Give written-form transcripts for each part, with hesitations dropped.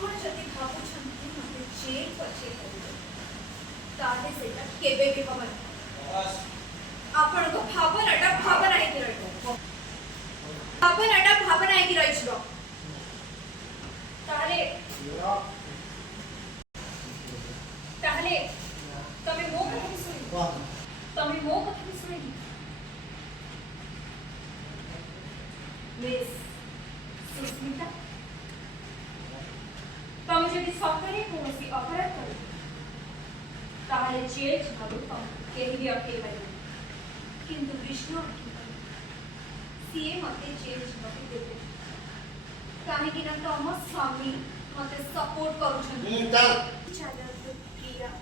आपण जदि भावुछंती मते जेल पछे करिवे ताले सेटा केबे भी हबन आपण को भावनाटा भावना ହେଇକି ରହିବ भावनाटा भावना ହେଇକି ରହିଯିବ ताले ताले तमे मो कथा सुनि तमे मो कथा सुनि मिस सुस्मिता तमे जदि सकारे कोनोसी अपराध करो ताले जेल छाड़ो तम केही भी अटके पारे किंतु विष्णु अटके सीए मते जेल छाड़े देबे काहे कि ना तम स्वामी मते सपोर्ट करूछन चलो प्रिया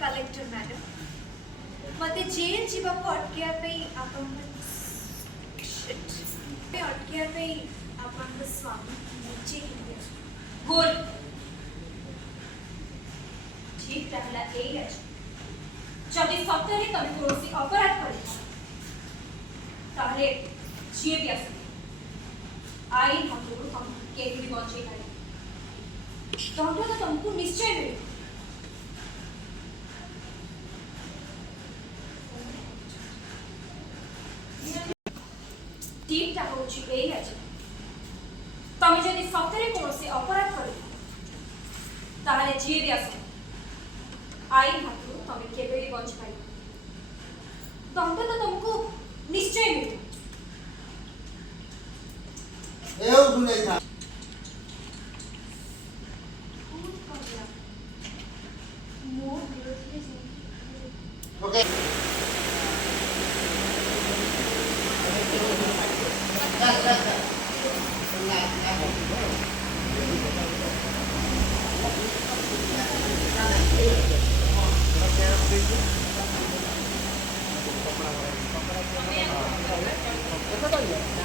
कलेक्टर मैडम मते जेल जीवा को अटके पे आपन पे अटके पे आपन स्वामी नीचे ही गोल ठीक रहला एई अछि जदि सत्तरे तमे कोनोसी अपराध करि ताले जे भी आसे आईन हातरू हम केही भी बचे पारे दंड तो तुमको निश्चय मिले ठीक ता होछि एई अछि तमे जदि सत्तरे कोनोसी अपराध करि ताले जे भी आसे आईन हाथरू तमे केबे भी बच पाई दंड तो तुमको निश्चय मिले एउ सुनै था मोर विरोधी ओके Thank you.